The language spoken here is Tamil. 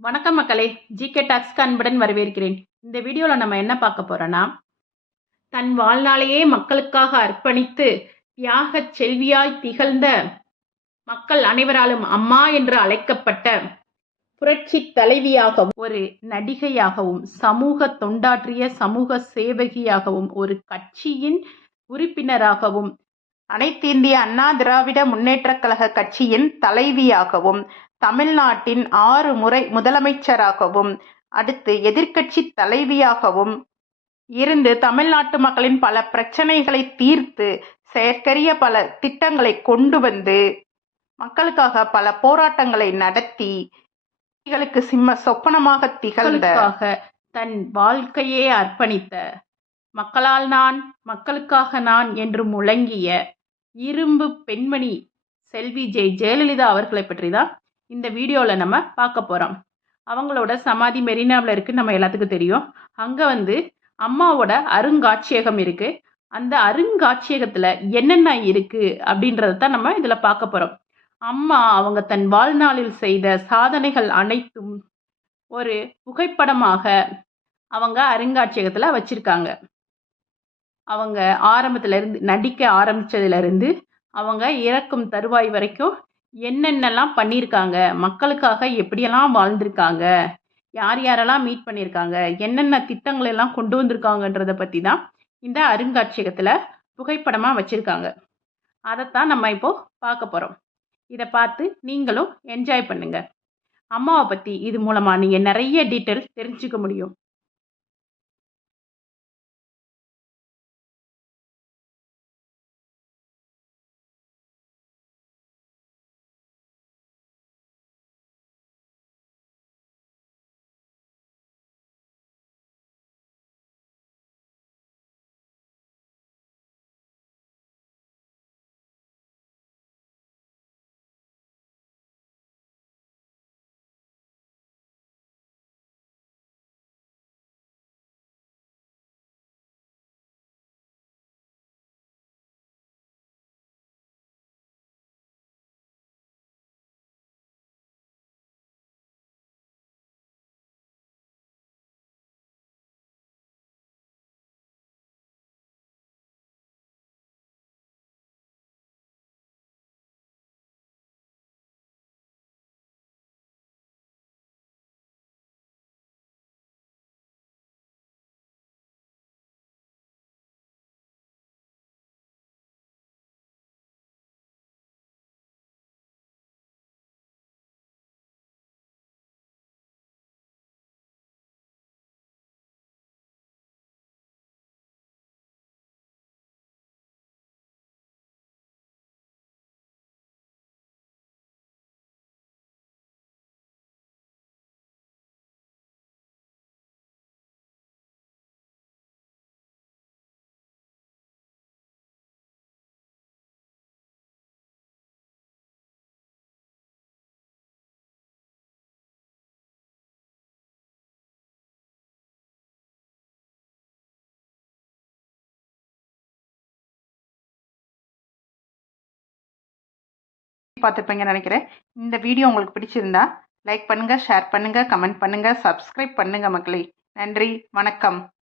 வணக்கம் மக்களே. ஜிகே டாக்ஸ்க்கு அன்புடன் வரவேற்கிறேன். இந்த வீடியோவில் நம்ம என்ன பார்க்க போறோம்னா, தன் வாழ்நாளையே மக்களுக்காக அர்ப்பணித்து தியாகச் செல்வியாய் திகழ்ந்த மக்கள் அனைவராலும் அம்மா என்று அழைக்கப்பட்ட புரட்சி தலைவியாகவும் ஒரு நடிகையாகவும் சமூக தொண்டாற்றிய சமூக சேவகியாகவும் ஒரு கட்சியின் உறுப்பினராகவும் அனைத்திந்திய அண்ணா திராவிட முன்னேற்றக் கழக கட்சியின் தலைவியாகவும் தமிழ்நாட்டின் 6 முறை முதலமைச்சராகவும் அடுத்து எதிர்க்கட்சி தலைவியாகவும் இருந்து தமிழ்நாட்டு மக்களின் பல பிரச்சனைகளை தீர்த்து செயற்கரிய பல திட்டங்களை கொண்டு வந்து மக்களுக்காக பல போராட்டங்களை நடத்தி மக்களுக்கு சிம்ம சொப்பனமாக திகழ்ந்த தன் வாழ்க்கையே அர்ப்பணித்த மக்களால் நான் மக்களுக்காக நான் என்று முழங்கிய இரும்பு பெண்மணி செல்வி ஜெயலலிதா அவர்களை பற்றி தான் இந்த வீடியோவில் நம்ம பார்க்க போகிறோம். அவங்களோட சமாதி மெரினாவில் இருக்குது, நம்ம எல்லாத்துக்கும் தெரியும். அங்கே அம்மாவோட அருங்காட்சியகம் இருக்குது. அந்த அருங்காட்சியகத்தில் என்னென்ன இருக்குது அப்படின்றத தான் நம்ம இதில் பார்க்க போகிறோம். அம்மா அவங்க தன் வாழ்நாளில் செய்த சாதனைகள் அனைத்தும் ஒரு புகைப்படமாக அவங்க அருங்காட்சியகத்தில் வச்சுருக்காங்க. அவங்க ஆரம்பத்திலேருந்து நடிக்க ஆரம்பித்ததுலேருந்து அவங்க இறக்கும் தருவாய் வரைக்கும் என்னென்னலாம் பண்ணியிருக்காங்க, மக்களுக்காக எப்படியெல்லாம் வாழ்ந்திருக்காங்க, யார் யாரெல்லாம் மீட் பண்ணியிருக்காங்க, என்னென்ன திட்டங்களெல்லாம் கொண்டு வந்திருக்காங்கன்றதை பற்றி தான் இந்த அருங்காட்சியகத்தில் புகைப்படமாக வச்சுருக்காங்க. அதைத்தான் நம்ம இப்போது பார்க்க போகிறோம். இதை பார்த்து நீங்களும் என்ஜாய் பண்ணுங்கள். அம்மாவை பற்றி இது மூலமாக நீங்கள் நிறைய டீட்டெயில்ஸ் தெரிஞ்சுக்க முடியும். பார்த்துருப்பீங்கன்னு நினைக்கிறேன். இந்த வீடியோ உங்களுக்கு பிடிச்சிருந்தா லைக் பண்ணுங்கள், ஷேர் பண்ணுங்கள், கமெண்ட் பண்ணுங்கள், சப்ஸ்கிரைப் பண்ணுங்கள் மக்களே. நன்றி, வணக்கம்.